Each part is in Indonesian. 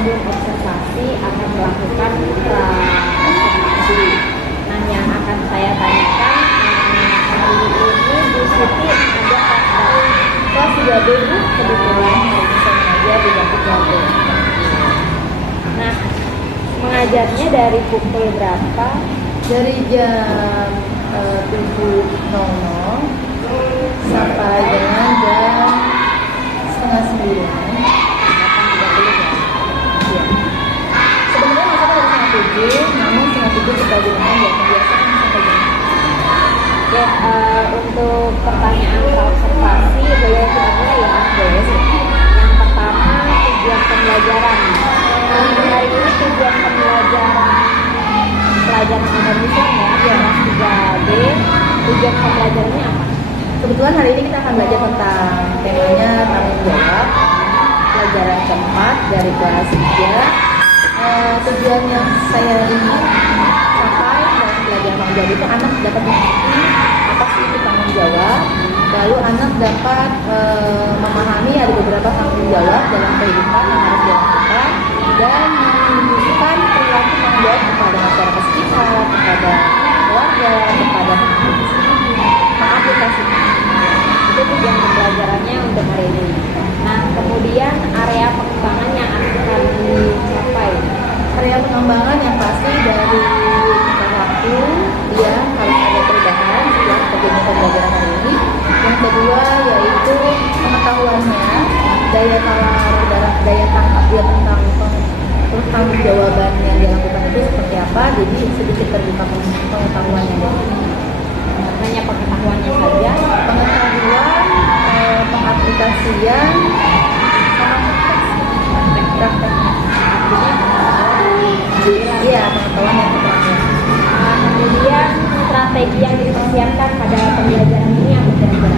sebelum observasi akan melakukan observasi. Nah, yang akan saya tanyakan hari ini Bu Siti ada kelas 3B Bu, kebetulan hari ini saya mengajar di Batu Jago. Nah, mengajarnya dari pukul berapa? Dari jam 7.00 sampai dengan jam setengah 9. Sebenarnya masuk dari setengah 7, namun setengah 7 kita gunakan ya kebiasaan sampai jam. Ya, untuk pertanyaan observasi boleh kita mulai ya? Boleh. Yang pertama, tujuan pembelajaran. Hari ini tujuan pembelajaran Indonesia ya, kelas 3B. Tujuan pembelajarannya apa? Kebetulan hari ini kita akan belajar tentang temanya tanggung jawab, pelajaran keempat dari kelas 3. Tujuan yang saya ingin capai dalam pelajaran tanggung jawab itu anak dapat mengerti apa sih itu tanggung jawab, lalu anak dapat memahami ada beberapa tanggung jawab dalam kehidupan yang harus dilakukan dan menunjukkan perilaku tanggung jawab kepada masyarakat sekitar, kepada keluarga, kepada mengaplikasikan. Itu tujuan pembelajarannya untuk hari ini. Nah, kemudian area pengembangan yang akan dicapai. Area pengembangan yang pasti dari tingkat waktu, dia harus ada perubahan setelah terjadi pembelajaran hari ini. Yang kedua yaitu pengetahuannya, daya tawar, daya tangkap dia tentang tanggung jawaban yang dilakukan itu seperti apa. Jadi sedikit terbuka pengetahuannya. Hanya pengetahuannya saja. Pengetahuan, pengaplikasian, sama prakteknya. Iya, pengetahuan yang praktek. Kemudian strategi yang dipersiapkan pada pembelajaran ini apa kira-kira?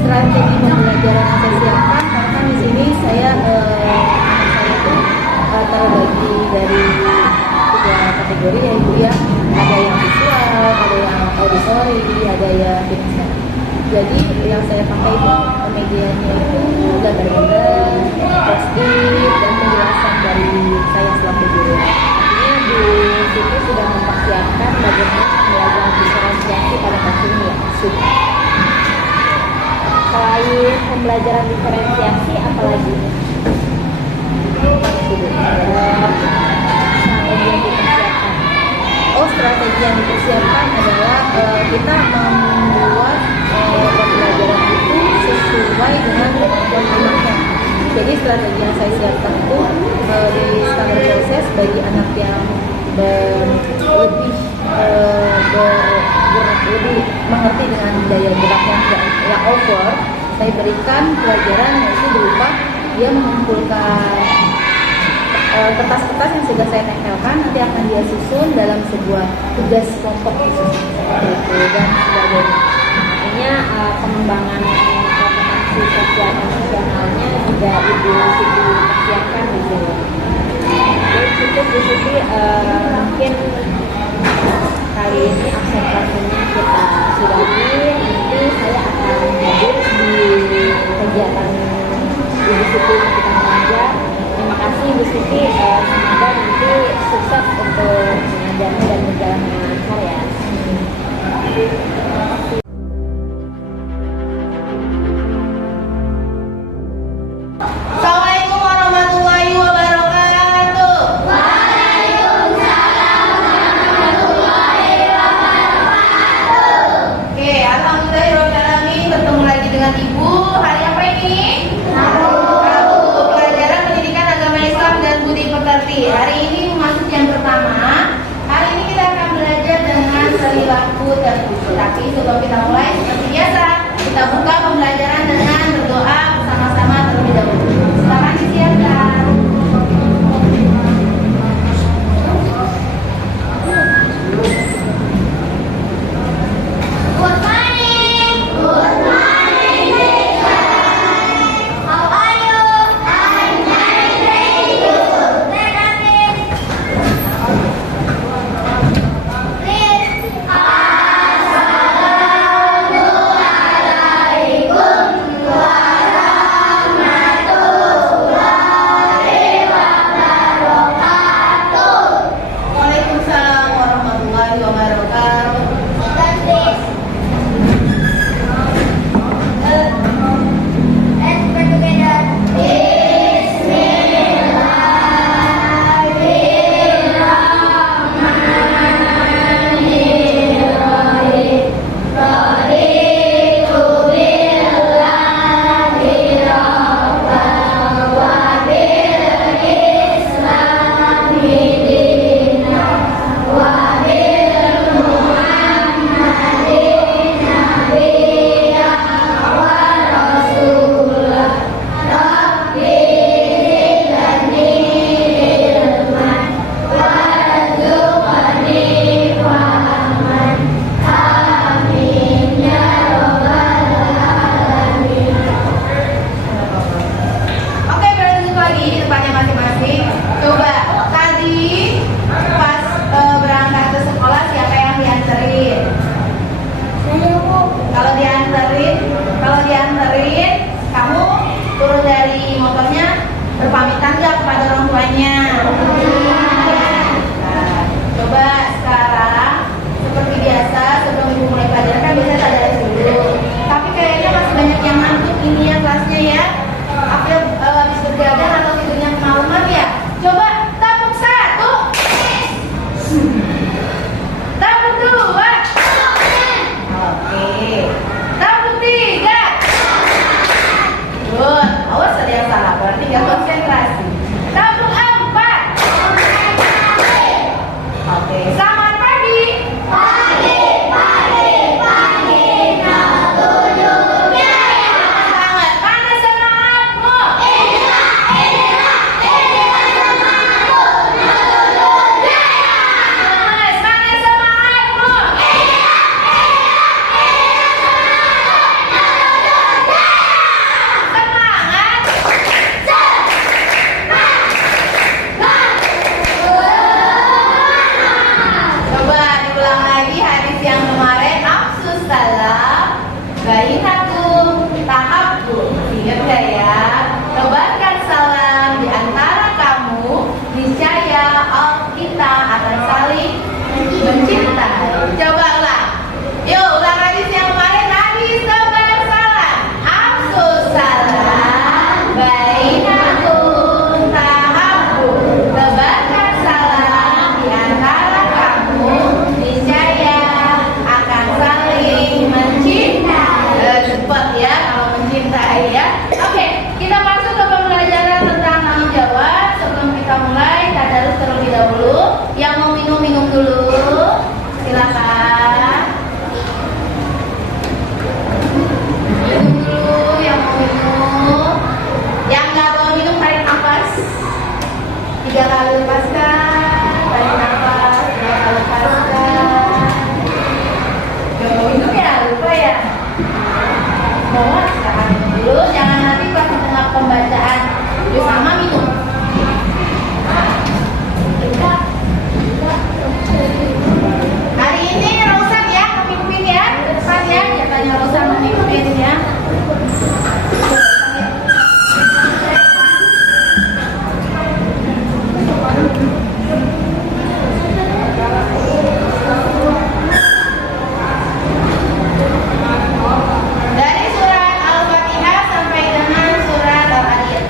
Strategi pembelajaran yang saya siapkan karena di sini saya itu terbagi dari 3 kategori, yaitu ya ada yang visual, ada yang auditory, ada yang kinesthetik. Jadi yang saya pakai itu medianya itu gambar-gambar, post-it, dan penjelasan dari saya selaku guru. Artinya Bu Siti sudah mempersiapkan bagaimana pembelajaran diferensiasi pada kelas ini ya? Sudah. Selain pembelajaran diferensiasi, apalagi? Strategi yang dipersiapkan adalah kita membuat pembelajaran itu sesuai dengan kemampuan anaknya. Jadi strategi yang saya siapkan itu di standar proses bagi anak yang lebih mengerti dengan daya gerak yang over. Saya berikan pelajaran yaitu berupa dia mengumpulkan kertas-kertas yang sudah saya tempelkan, nanti akan dia susun dalam sebuah tugas kelompok khusus seperti itu dan sebagainya. Artinya pengembangan kompetensi sosial emosionalnya juga Ibu Siti persiapkan di sini. Jadi cukup Bu Siti, mungkin kali ini observasinya kita sudahi. Nanti saya akan hadir di kegiatan Ibu Siti yang kita mengajar. Terima kasih Bu Siti, semoga nanti sukses untuk mengajarnya dan berjalan dengan lancar ya. Assalamualaikum warahmatullahi wabarakatuh. Waalaikumsalam warahmatullahi wabarakatuh. Oke, alhamdulillahirobbilalamin, bertemu lagi dengan Ibu. Hari apa ini? Rabu. kepada orang tuanya. Nah, coba sekarang seperti biasa sebelum ibu mulai pelajaran kan biasanya tadaris dulu. Tapi kayaknya masih banyak yang ngantuk ini ya kelasnya ya. Apa habis begadang atau tidurnya kemalaman ya? Coba tabung 1, tabung 2, oke, tabung 3. Good, awas ada yang salah, berarti nggak konsentrasi. Tabung 4. Oke, selamat pagi. Semangat, mana semangatmu? Mas, mana semangatmu? Semangat. Coba diulang lagi hadis yang kemarin. Afsus salam bainakum tahabbu. Ingat gak ya? Tebarkan salam di antara kamu, niscaya kita akan saling mencintai. Coba ulang. Yuk ulang hadis yang kemarin. Hadis tebar salam. Afsus salam bainakum tahabbu. Tebarkan salam di antara kamu, niscaya akan saling mencintai. Cepat ya kalau mencintai ya. Oke, kita masuk ke pembelajaran tentang tanggung jawab. Sebelum kita mulai, tadarus terlebih dahulu. Yang mau minum dulu. Silakan. Minum dulu yang mau minum. Yang nggak mau minum tarik nafas. 3 kali lepaskan. Tarik nafas. 2 kali lepaskan. Gak mau minum ya, lupa ya. Mohon silakan minum dulu. Jangan nanti pas di tengah pembacaan bersama minum. Hari ini Rosan ya memimpin ya, ke depan ya, katanya Rosan memimpin ya. Dari surat Al-Fatihah sampai dengan surat Al-Adiyah.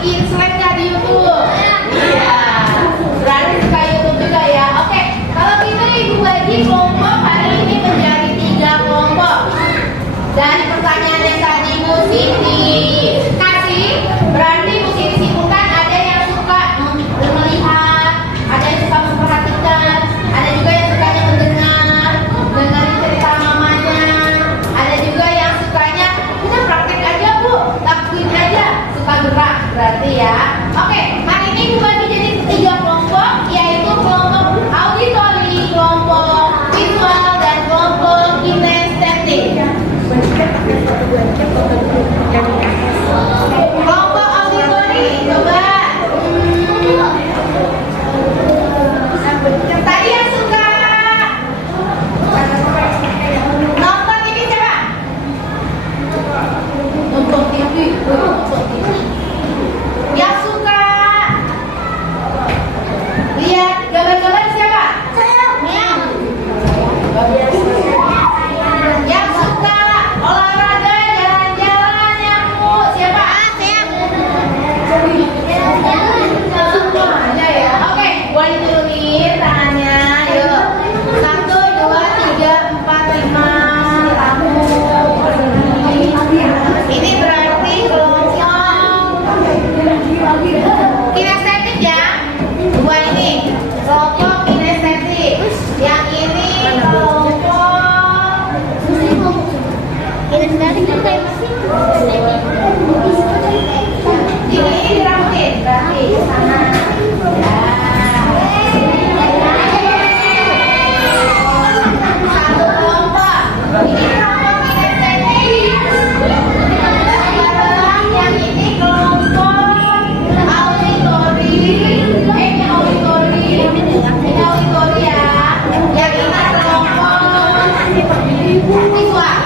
bikin slide-nya di YouTube? Iya. Berarti suka YouTube juga ya. Oke, kalau gitu Ibu bagi kelompok hari ini menjadi 3 kelompok. Dari pertanyaan yang tadi Bu Siti kasih, berarti Bu Siti simpulkan ada yang suka melihat, ada yang suka memperhatikan, ada juga yang sukanya mendengar, dengerin cerita mamanya, ada juga yang sukanya kita praktek aja Bu, lakuin aja, suka gerak berarti ya. Oke, hari ini Bu bagi jadi 3 kelompok, yaitu kelompok auditori, kelompok visual, dan kelompok kinestetik. Kelompok auditori, coba. Tadi yang suka nonton ini coba. Nonton TV, nonton TV. Yang suka lihat gambar-gambar siapa? Yang suka olahraga jalan-jalan yang siapa? Semuanya ya. Oke, boleh turunin tangannya. Yuk. 1, 2, 3, 4, 5. Kamu. Ini berarti kelompok kinestetik ya. 2 ini kelompok kinestetik. Yang ini kelompok Kinestetik itu kayak mesin. ini dirambutin berarti sana. Satu kelompok. Ini kelompok kinestetik. Yang ini kelompok auditori. Ini auditori. Ini auditori ya. Yang ini kelompok visual.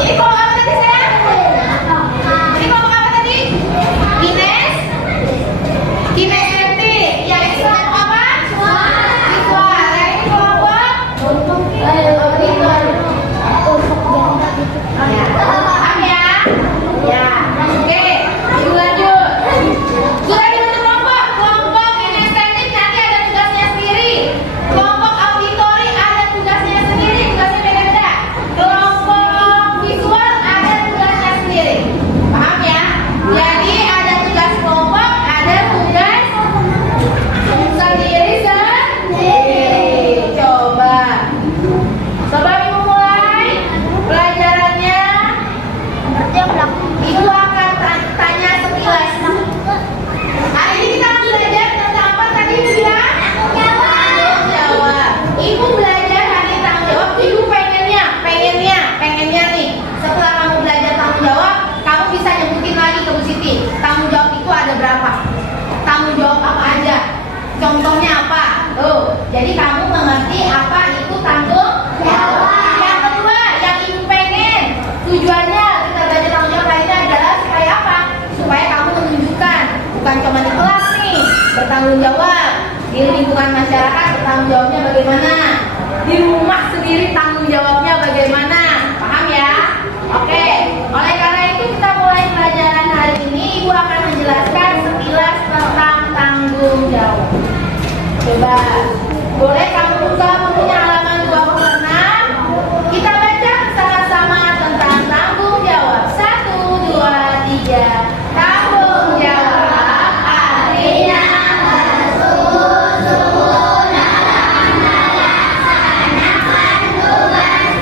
Ini kelompok apa tadi sayang? Ini kelompok apa tadi? Kinestetik. Yang ini kelompok apa? Visual. Yang ini kelompok auditori. Ya, paham ya? Ya. Oke, yuk lanjut. Sudah dibentuk kelompok kinestetik nanti ada tugasnya sendiri. Kelompok auditori ada tugasnya sendiri, tugasnya beda-beda. Kelompok visual ada tugasnya sendiri. Paham ya? Jadi ada tugas kelompok, ada tugas sendiri. Coba. Sebelum Ibu mulai pelajarannya, Ibu akan tanya sekilas. Hari ini kita akan belajar tentang apa tadi Ibu bilang? Tanggung jawab. Ibu belajar hari ini tanggung jawab. Ibu pengennya nih. Setelah kamu belajar tanggung jawab, kamu bisa nyebutin lagi ke Bu Siti. Tanggung jawab itu ada berapa? Tanggung jawab apa aja? Contohnya apa? Tuh. Jadi kamu mengerti apa itu tanggung jawab. Yang kedua, yang Ibu pengen tujuannya kita belajar tanggung jawab hari ini adalah supaya apa? Supaya kamu menunjukkan bukan cuma di kelas nih bertanggung jawab, di lingkungan masyarakat bertanggung jawabnya bagaimana, di rumah sendiri tanggung jawabnya bagaimana. Paham ya? Oke. Oleh karena itu kita mulai pelajaran hari ini. Ibu akan menjelaskan sekilas tentang tanggung jawab. Coba boleh kamu buka bukunya halaman 26. Kita baca bersama-sama tentang tanggung jawab. 1, 2, 3. Tanggung jawab artinya melaksanakan tugas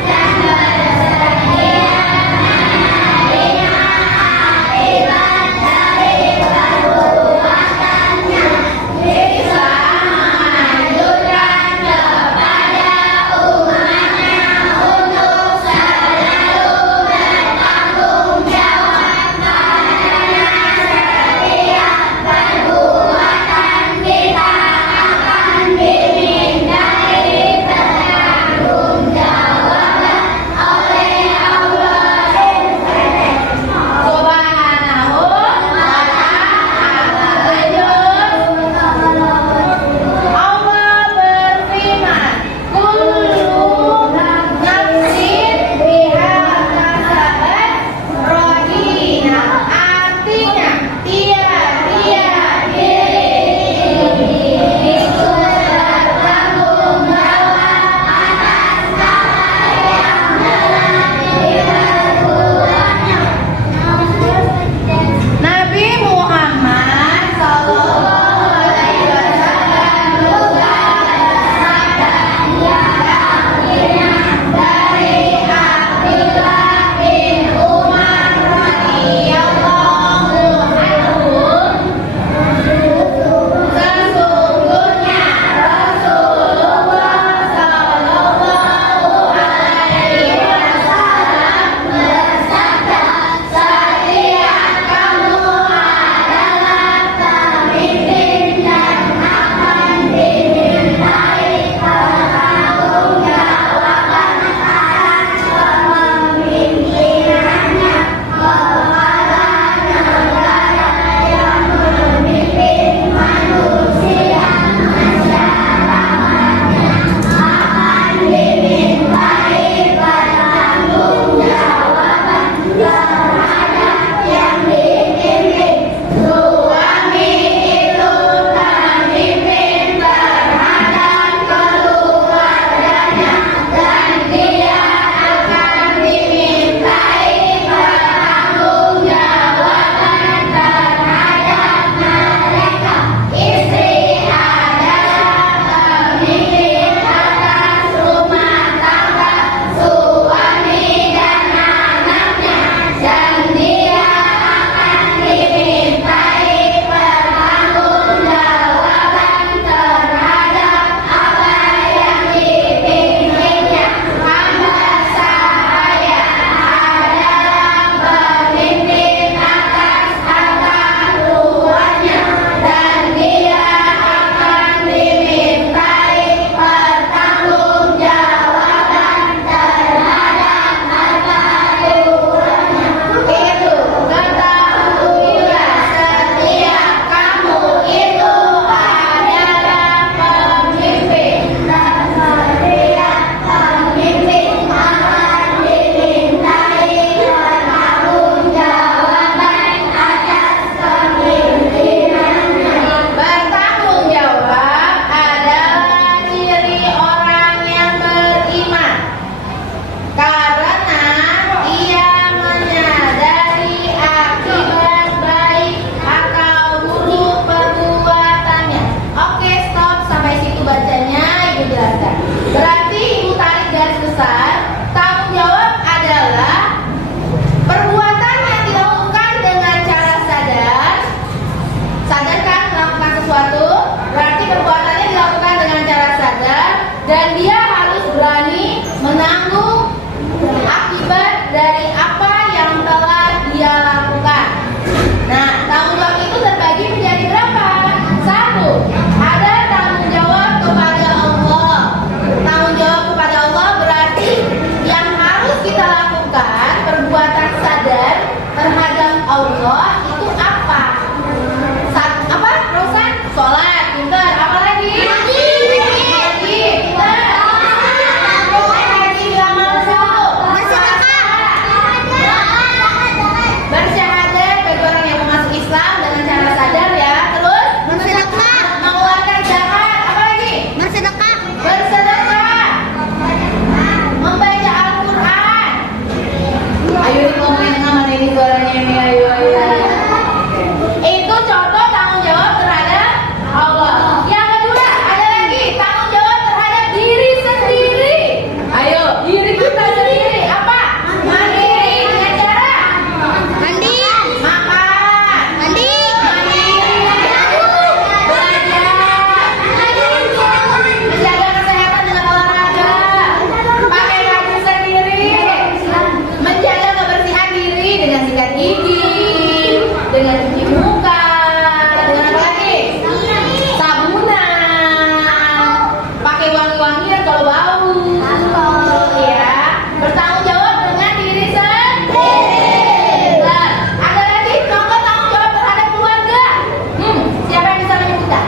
dengan sikat gigi, dengan cuci muka, dengan apa lagi? Sabunan, pakai wangi-wangian kalau bau, ya. Bertanggung jawab dengan diri sendiri. Nah, ada lagi contoh tanggung jawab terhadap keluarga. Siapa yang bisa menyebutkan?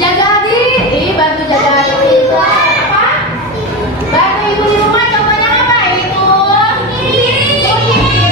Jaga adik, bantu jaga adik. Apa? Bantu ibu di rumah contohnya apa? Itu cuci piring.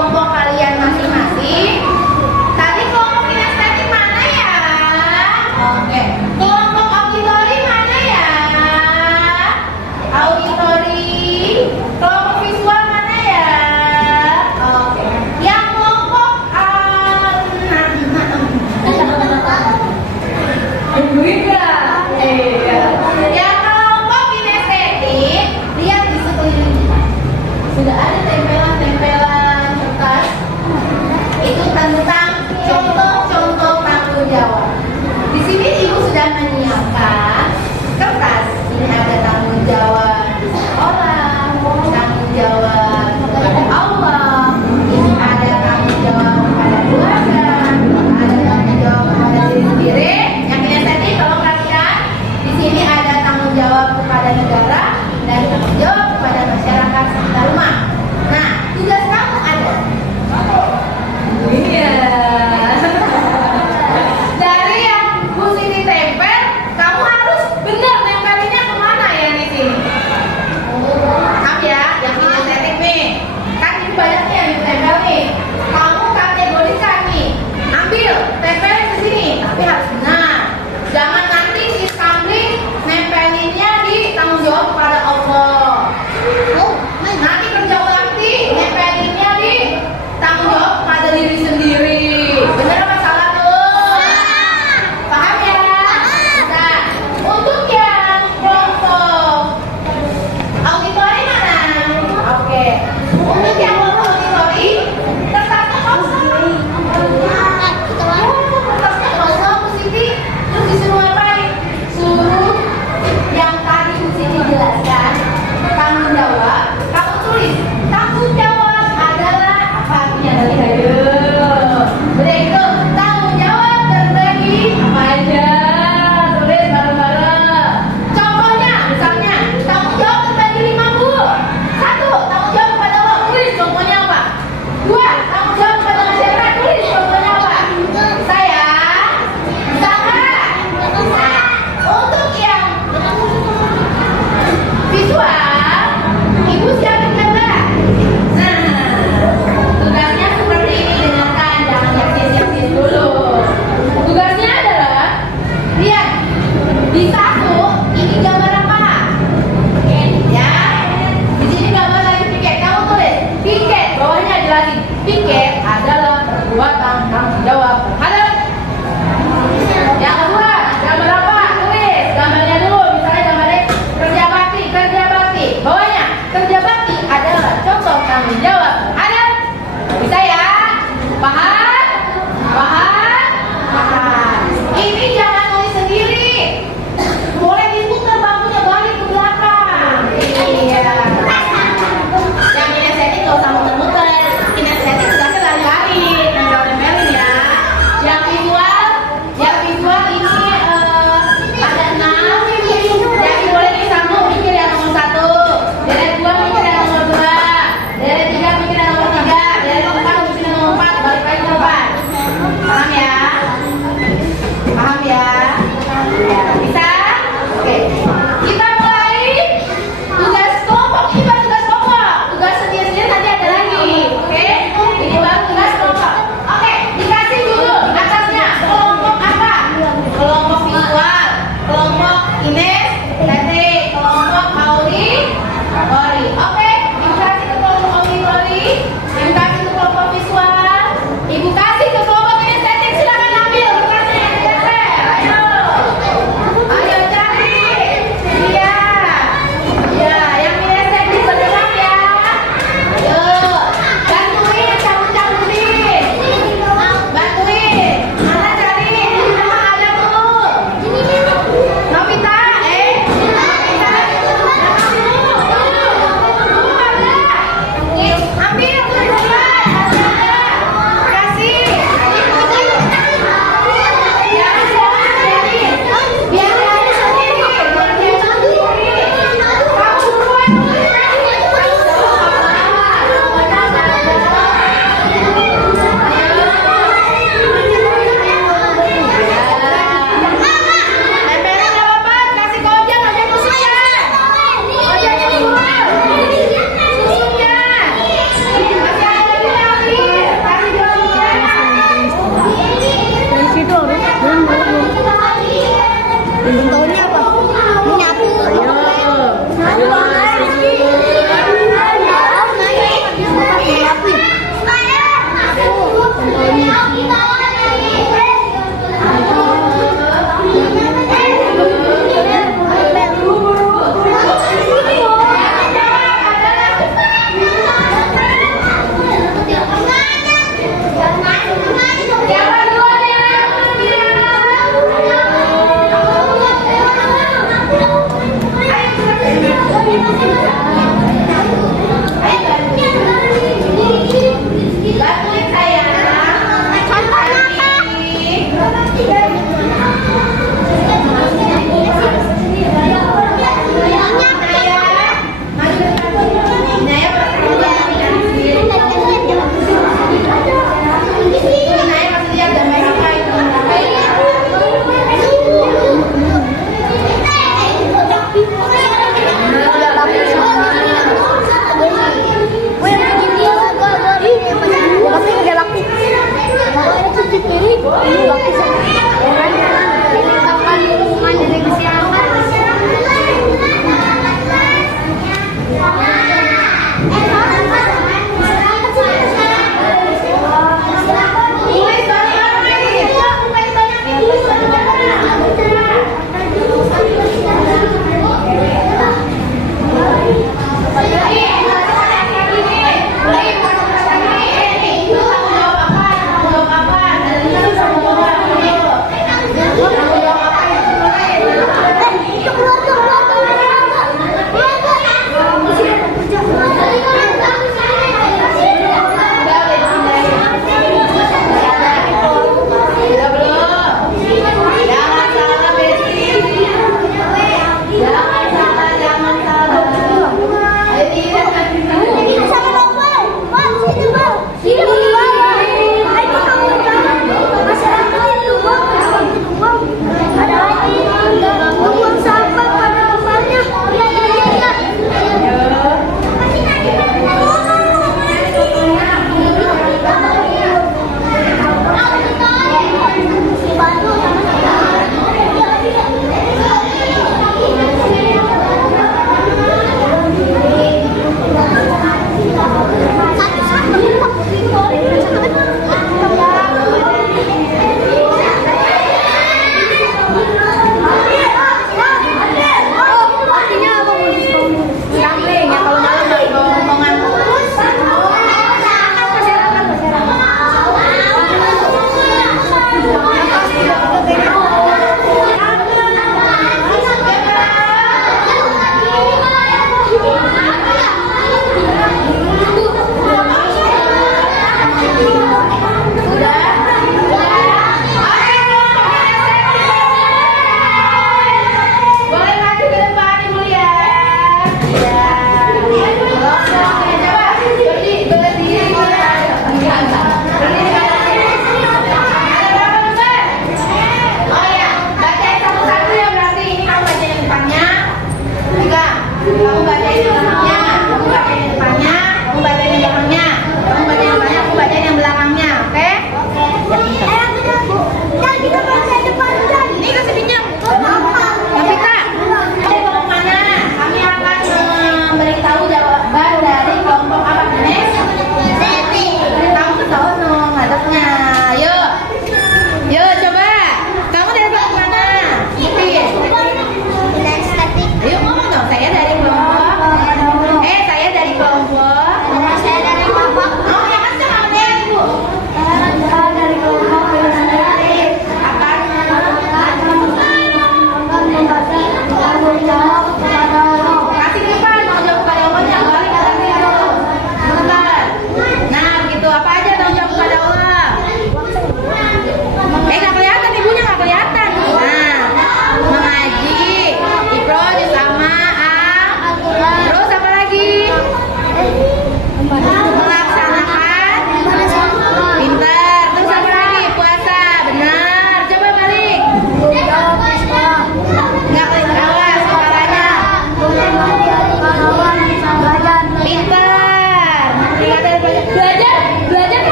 kelompok kalian masing-masing. Tadi kelompok kinestetik mana ya? Oke. Kelompok auditori mana ya? Auditori. Kelompok visual mana ya? Oke. Yang kelompok yang kelompok kinestetik, lihat di sekeliling. Sudah ada tempelan-tempelan kertas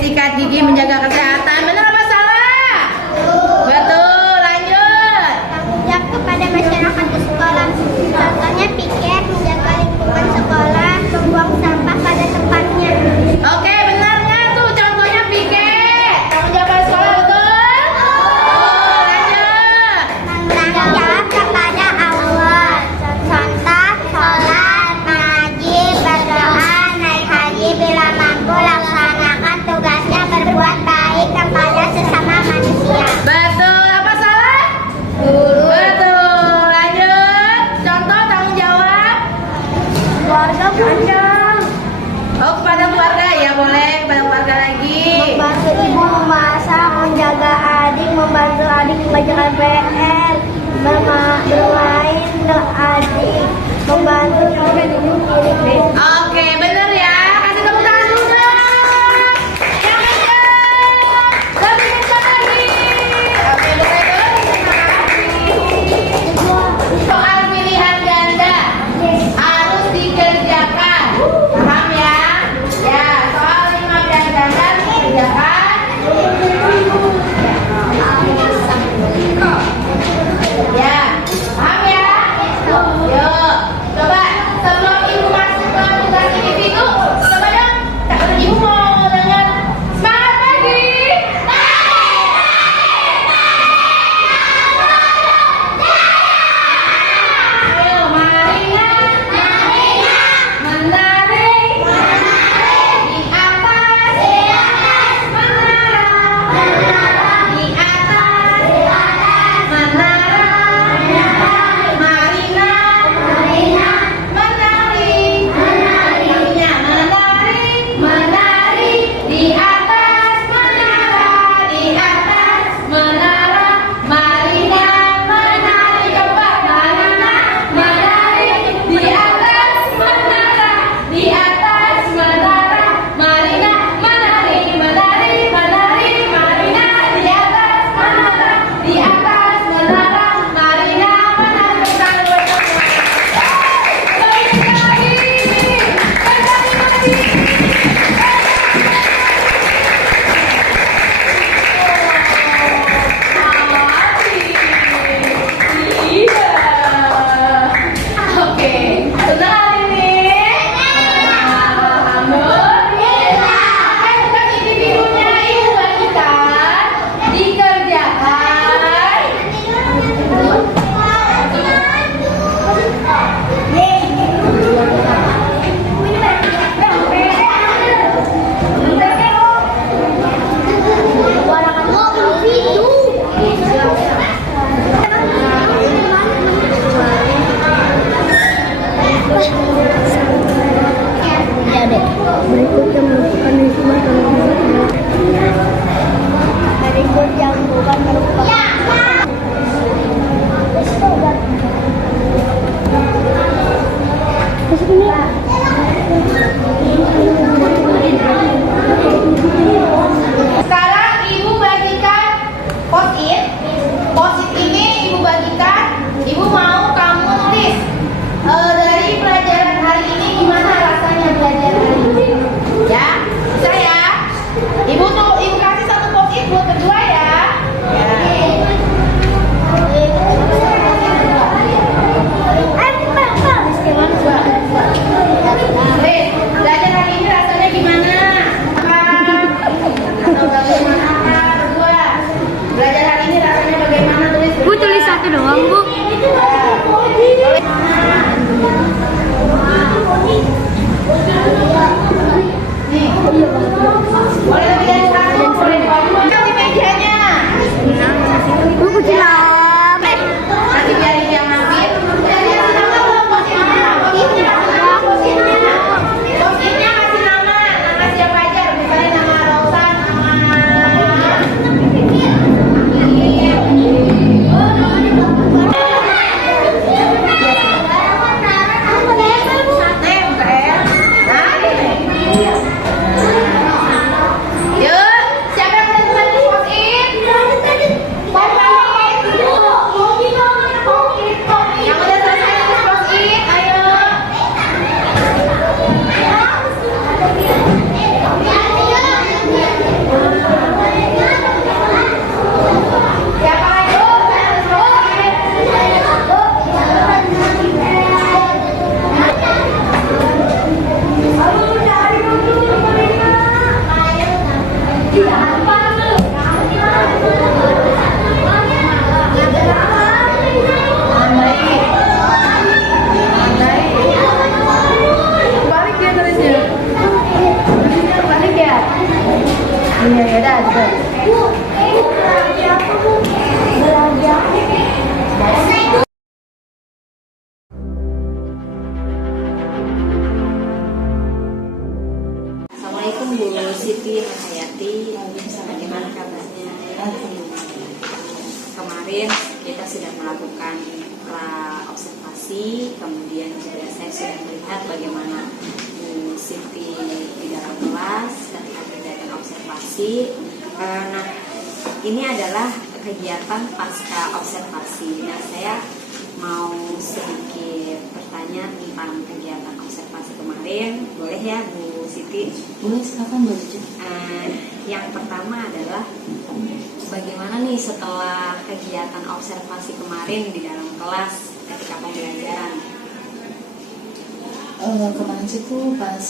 sikat gigi menjaga kesehatan. Benar apa salah? Betul, lanjut. Tanggung jawab kepada masyarakat di sekolah. Contohnya piket, menjaga lingkungan sekolah, membuang sampah pada tempatnya. Oke, benar nggak tuh contohnya piket? Tanggung jawab sekolah betul? Oh, lanjut. Tanggung jawab kepada Allah. Contoh, sholat, mengaji, berdoa, naik haji bila mampu, laksanakan tugasnya berbuat baik kepada sesama manusia. Betul, apa salah? Betul, lanjut. Contoh tanggung jawab. Keluarga panjang. Oh, kepada keluarga ya boleh, kepada keluarga lagi. Membantu ibu memasak, menjaga adik, membantu adik mengerjakan PR, bermain dengan adik, membantu ibu. Oke, bener ya. Kasih tepuk tangan dulu dong. Yang kencang. Lebih kencang lagi. Oke, boleh dong. Soal pilihan ganda harus dikerjakan. Paham ya? Ya, soal 5 pilihan ganda harus dikerjakan. Ya, paham ya? Yuk, coba sebelum ibu masuk ke tugas individu, coba dong, ibu mau dengar semangat pagi. Ayo, marilah menari di atas menara, di atas menara. Marilah menari, artinya menari di atas menara, di atas menara. Marilah menari, cepat. Marilah menari di atas menara, di atas menara. Marilah menari, menari, menari. Marilah di atas menara, di atas menara. Marilah menari. Oke, senang hari ini? Alhamdulillah. Kan tugas individunya ibu bagikan, dikerjakan. Berikutnya merupakan lingkungan berikut yang bukan merupakan Sekarang ibu bagikan post-it. Post-it ini ibu bagikan. Ibu mau kamu tulis dari pelajaran hari ini gimana rasanya belajar hari ini. Ya, bisa ya. Ibu kasih satu post-it buat berdua ya. Tulis, belajar hari ini rasanya gimana? Atau bagaimana berdua? Belajar hari ini rasanya bagaimana? Tulis. Bu tulis satu doang bu. Nih, boleh lebih dari satu. Di mejanya. Bu kecil amat. Nanti biar ibu yang ngambil. Jadi kasih nama belum posisinya? Posisinya kasih nama. Nama siapa aja? Misalnya nama Rosa, nama nempel. Nah, yuk. melakukan observasi, kemudian juga saya sudah melihat bagaimana Bu Siti di dalam kelas ketika kegiatan observasi. Nah, ini adalah kegiatan pasca observasi. Nah, saya mau sedikit bertanya tentang kegiatan observasi kemarin. Boleh ya Bu Siti? Boleh, silakan Bu Cici. Yang pertama adalah bagaimana nih setelah kegiatan observasi kemarin di dalam kelas ketika pembelajaran? Kemarin itu pas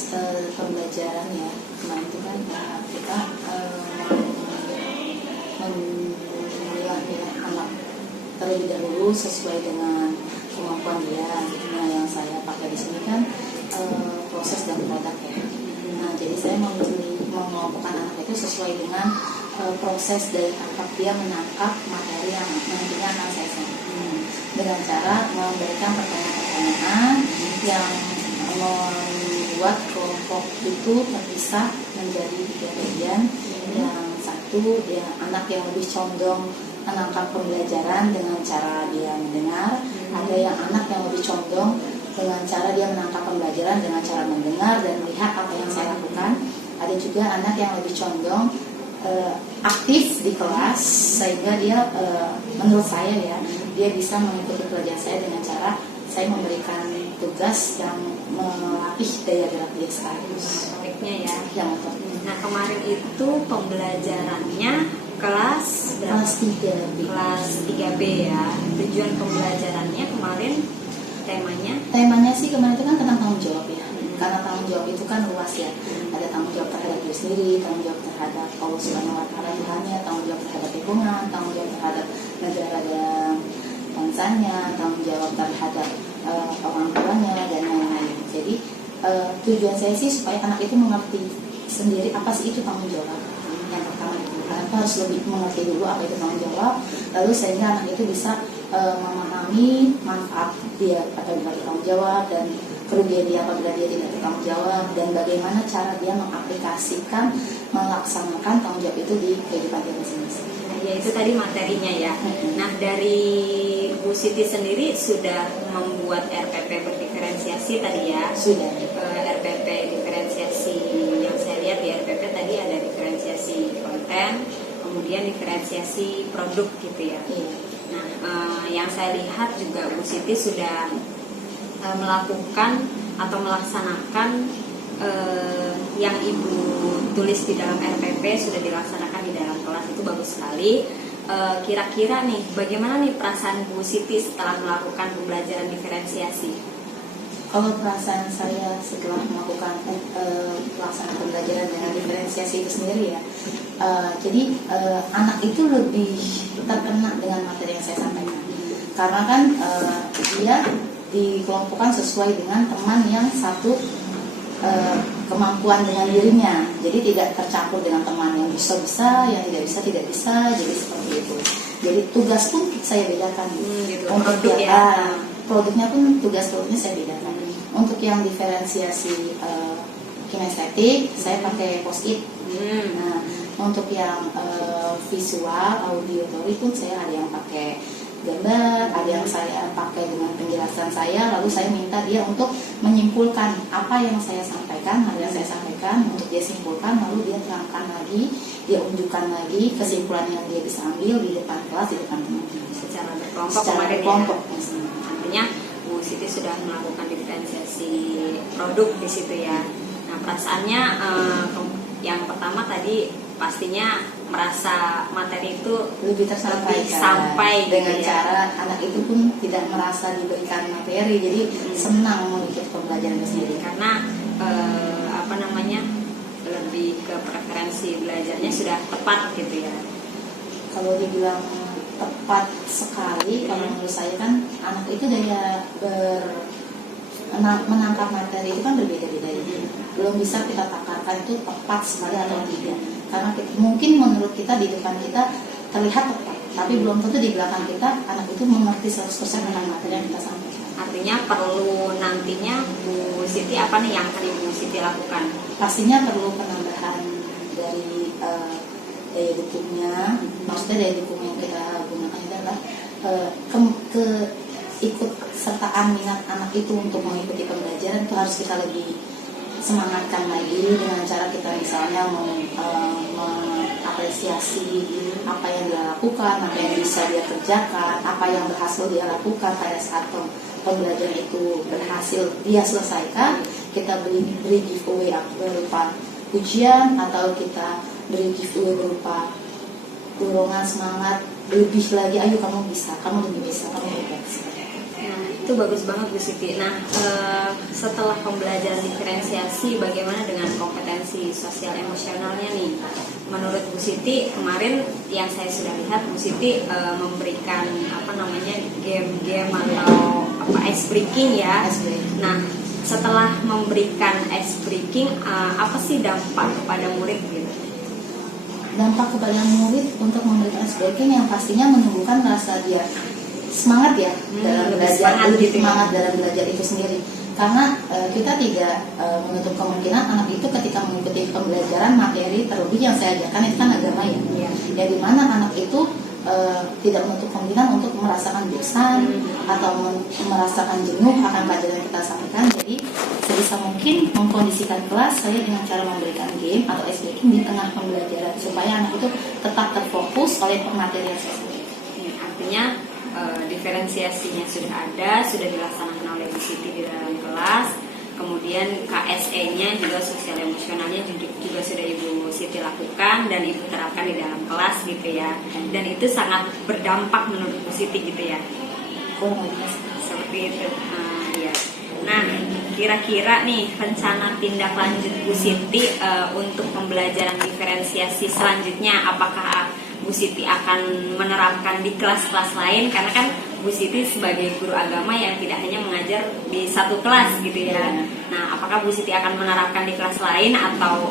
pembelajaran ya, kemarin itu kan kita memilah anak terlebih dahulu sesuai dengan kemampuan dia. Nah, yang saya pakai di sini kan proses dan produk ya. Nah, jadi saya mengelompokkan anak itu sesuai dengan proses dari apa dia menangkap materi yang nantinya akan saya sampaikan, dengan cara memberikan pertanyaan-pertanyaan yang membuat kelompok itu terpisah menjadi 3 bagian. Yang satu ya anak yang lebih condong menangkap pembelajaran dengan cara dia mendengar, ada yang anak yang lebih condong dengan cara dia menangkap pembelajaran dengan cara mendengar dan melihat apa yang saya lakukan. Ada juga anak yang lebih condong aktif di kelas, sehingga dia menurut saya ya, dia bisa mengikuti pelajaran saya dengan cara saya memberikan tugas yang melatih daya gerak dia sekaligus. Topiknya ya. Yang untuk Nah, kemarin itu pembelajarannya kelas berapa? kelas 3B. Kelas 3B ya. Tujuan pembelajarannya kemarin temanya Sih kemarin itu kan tentang tanggung jawab ya. Karena tanggung jawab itu kan luas ya. Ada tanggung jawab terhadap diri sendiri, tanggung jawab terhadap Allah Subhanahu wa taala Tuhannya, tanggung jawab terhadap lingkungan, tanggung jawab terhadap negara dan bangsanya, tanggung jawab terhadap orang tuanya dan lain-lain. Jadi tujuan saya sih supaya anak itu mengerti sendiri apa sih itu tanggung jawab. Yang pertama itu anak harus lebih mengerti dulu apa itu tanggung jawab, lalu sehingga anak itu bisa memahami manfaat dia apabila bertanggung jawab dan kerugian dia apabila dia tidak bertanggung jawab, dan bagaimana cara dia mengaplikasikan melaksanakan tanggung jawab itu di kehidupan dia masing-masing. ya itu tadi materinya ya. Nah, dari Bu Siti sendiri sudah membuat RPP berdiferensiasi tadi ya. Sudah. RPP diferensiasi yang saya lihat di RPP tadi ada diferensiasi konten, kemudian diferensiasi produk gitu ya. Iya. Nah, yang saya lihat juga Bu Siti sudah melakukan atau melaksanakan yang Ibu tulis di dalam RPP sudah dilaksanakan di dalam kelas, itu bagus sekali. Kira-kira nih bagaimana nih perasaan Bu Siti setelah melakukan pembelajaran diferensiasi? Kalau perasaan saya setelah melakukan pelaksanaan pembelajaran dengan diferensiasi itu sendiri ya, jadi anak itu lebih terkena dengan materi yang saya sampaikan, karena kan dia dikelompokkan sesuai dengan teman yang satu kemampuan dengan dirinya, jadi tidak tercampur dengan teman yang bisa, yang tidak bisa, jadi seperti itu. Jadi tugas pun saya bedakan gitu. Untuk Produk ya. Produknya pun tugas-produknya saya bedakan. Untuk yang diferensiasi kinestetik saya pakai post-it. Nah, untuk yang visual, auditory pun saya ada yang pakai gambar, ada yang saya pakai dengan penjelasan saya, lalu saya minta dia untuk menyimpulkan apa yang saya sampaikan, untuk dia simpulkan, lalu dia terangkan lagi, dia unjukkan lagi kesimpulan yang dia bisa ambil di depan kelas, di depan teman-teman. Secara berkelompok Secara kemarin berkelompok. ya. Artinya Bu Siti sudah melakukan diferensiasi produk di situ ya. Nah, perasaannya yang pertama tadi pastinya merasa materi itu lebih tersampaikan sampai dengan gitu ya. cara anak itu pun tidak merasa diberikan materi, jadi senang mengikuti pembelajaran itu sendiri. Karena lebih ke preferensi belajarnya sudah tepat gitu ya. Kalau dibilang tepat sekali, kalau menurut saya kan anak itu daya menangkap materi itu kan berbeda-beda. Belum bisa kita takarkan itu tepat sekali atau tidak, karena mungkin menurut kita di depan kita terlihat tepat, tapi belum tentu di belakang kita anak itu mengerti 100% tentang materi yang kita sampaikan. Artinya perlu nantinya Bu Siti apa nih yang akan Ibu Siti lakukan? Pastinya perlu penambahan dari daya dukungnya. Maksudnya daya dukung yang kita gunakan itu adalah ikut sertaan minat anak itu untuk mengikuti pembelajaran itu harus kita lebih semangatkan lagi dengan cara kita misalnya mengapresiasi apa yang dia lakukan, apa yang bisa dia kerjakan, apa yang berhasil dia lakukan pada saat pembelajaran itu berhasil dia selesaikan. Kita beri giveaway berupa ujian atau kita beri giveaway berupa dorongan semangat lebih lagi, ayo kamu bisa, kamu lebih bisa, kamu lebih bisa. Nah, itu bagus banget Bu Siti. Nah, setelah pembelajaran diferensiasi, bagaimana dengan kompetensi sosial emosionalnya nih? Menurut Bu Siti, kemarin yang saya sudah lihat Bu Siti memberikan game-game atau ice breaking ya. Nah, setelah memberikan ice breaking, apa sih dampak kepada murid gitu? Dampak kepada murid untuk memberikan ice breaking yang pastinya menumbuhkan rasa dia semangat ya dalam belajar, lebih semangat dalam belajar itu sendiri. Karena kita tidak menutup kemungkinan anak itu ketika mengikuti pembelajaran materi terlebih yang saya ajarkan itu kan agama ya. Ya di mana anak itu tidak menutup kemungkinan untuk merasakan bosan atau merasakan jenuh akan pelajaran yang kita sampaikan. Jadi sebisa mungkin mengkondisikan kelas saya dengan cara memberikan game atau ice breaking di tengah pembelajaran supaya anak itu tetap terfokus oleh materi yang saya sampaikan. Artinya diferensiasinya sudah ada, sudah dilaksanakan oleh Bu Siti di dalam kelas. Kemudian KSE-nya juga sosial emosionalnya juga sudah Ibu Siti lakukan dan Ibu terapkan di dalam kelas gitu ya. Dan itu sangat berdampak menurut Bu Siti gitu ya. Seperti itu. Ya. Nah, kira-kira nih rencana tindak lanjut Bu Siti untuk pembelajaran diferensiasi selanjutnya, apakah Bu Siti akan menerapkan di kelas-kelas lain? Karena kan Bu Siti sebagai guru agama yang tidak hanya mengajar di satu kelas gitu ya. Nah, apakah Bu Siti akan menerapkan di kelas lain atau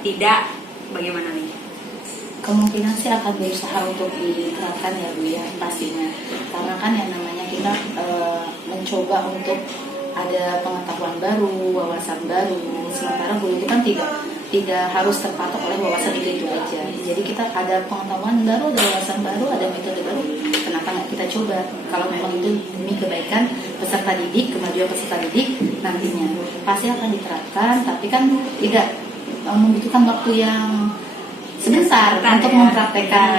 tidak? Bagaimana nih? Kemungkinan sih akan berusaha untuk diterapkan ya Bu ya, pastinya. Karena kan yang namanya kita mencoba untuk ada pengetahuan baru, wawasan baru. Sementara guru itu kan tidak harus terpatok oleh wawasan itu aja. Jadi kita ada pengetahuan baru, ada wawasan baru, ada metode baru. Kenapa nggak kita coba? Kalau memang itu demi kebaikan peserta didik, kemajuan peserta didik nantinya pasti akan diterapkan. Tapi kan tidak membutuhkan waktu yang sebentar untuk mempraktekkan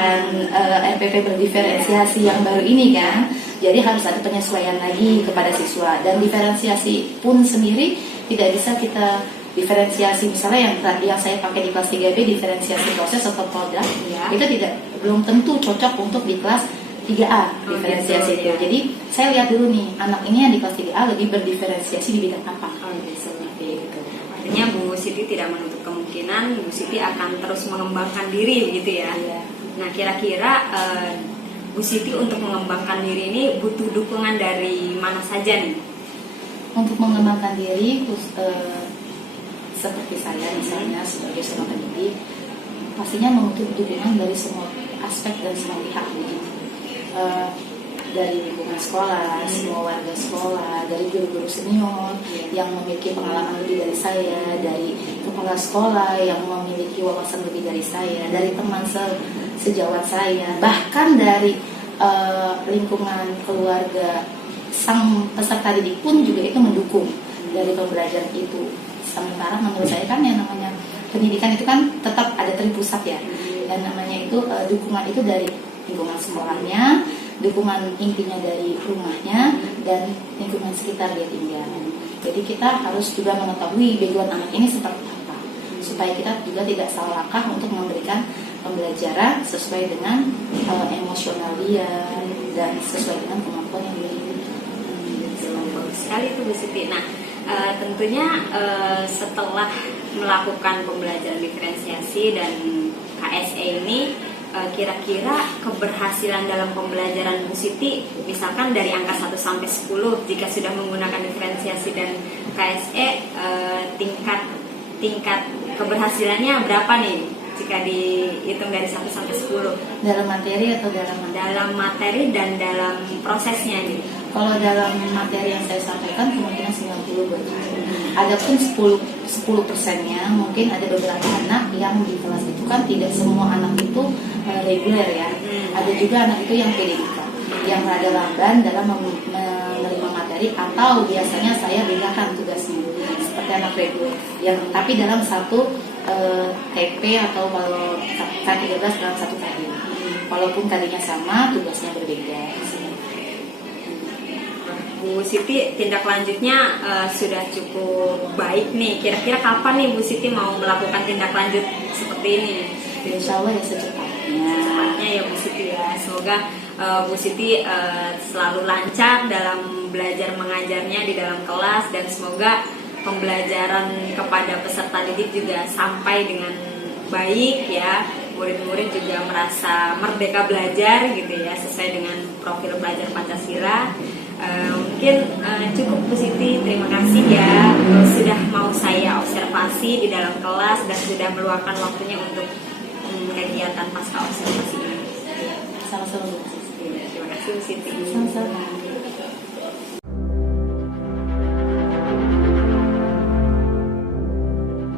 RPP berdiferensiasi yang baru ini kan. Jadi harus ada penyesuaian lagi kepada siswa, dan diferensiasi pun sendiri tidak bisa kita diferensiasi misalnya yang saya pakai di kelas 3B diferensiasi proses atau produk ya. Itu belum tentu cocok untuk di kelas 3A diferensiasi itu. Ya. Jadi saya lihat dulu nih anak ini yang di kelas 3A lebih berdiferensiasi di bidang apa. Seperti itu. Artinya Bu Siti tidak menutup kemungkinan Bu Siti akan terus mengembangkan diri begitu ya. Ya. Nah, kira-kira Bu Siti untuk mengembangkan diri ini butuh dukungan dari mana saja nih? Untuk mengembangkan diri seperti saya misalnya sebagai seorang pendidik pastinya membutuhkan dukungan dari semua aspek dan semua pihak begitu. Dari lingkungan sekolah, semua warga sekolah, dari guru-guru senior yang memiliki pengalaman lebih dari saya, dari kepala sekolah yang memiliki wawasan lebih dari saya, dari teman sejawat saya, bahkan dari lingkungan keluarga sang peserta didik pun juga itu mendukung dari pembelajaran itu. Sementara menurut saya kan yang namanya pendidikan itu kan tetap ada terpusat ya, dan namanya itu dukungan itu dari lingkungan sekolahnya, dukungan intinya dari rumahnya, dan lingkungan sekitar dia tinggal. Jadi kita harus juga mengetahui background anak ini seperti apa, supaya kita juga tidak salah langkah untuk memberikan pembelajaran sesuai dengan emosional dia dan sesuai dengan kemampuan yang dia miliki. Bagus sekali itu Bu Siti. Nah, tentunya setelah melakukan pembelajaran diferensiasi dan KSE ini, kira-kira keberhasilan dalam pembelajaran Bu Siti, misalkan dari angka 1 sampai 10, jika sudah menggunakan diferensiasi dan KSE, tingkat keberhasilannya berapa nih? Jika dihitung dari 1 sampai 10. Dalam materi atau dalam materi dan dalam prosesnya gitu. Kalau dalam materi yang saya sampaikan kemungkinan 90 buat saya. Adapun 10%-nya mungkin ada beberapa anak yang di kelas itu kan tidak semua anak itu reguler ya. Ada juga anak itu yang PDIK. yang rada lamban dalam menerima materi, atau biasanya saya bedakan tugasnya seperti anak graduate yang tapi dalam satu TP atau kalau K13 dalam satu kali. Walaupun kalinya sama, tugasnya berbeda. Bu Siti, tindak lanjutnya sudah cukup baik nih. Kira-kira kapan nih Bu Siti mau melakukan tindak lanjut seperti ini? Insya Allah ya secepatnya. Secepatnya ya Bu Siti ya. Semoga Bu Siti selalu lancar dalam belajar mengajarnya di dalam kelas, dan semoga pembelajaran kepada peserta didik juga sampai dengan baik ya. Murid-murid juga merasa merdeka belajar gitu ya, sesuai dengan profil belajar Pancasila. Mungkin cukup Bu Siti, terima kasih ya sudah mau saya observasi di dalam kelas dan sudah meluangkan waktunya untuk kegiatan pasca observasi ini. Sama-sama Bu Siti. Terima kasih Bu Siti. Sama-sama.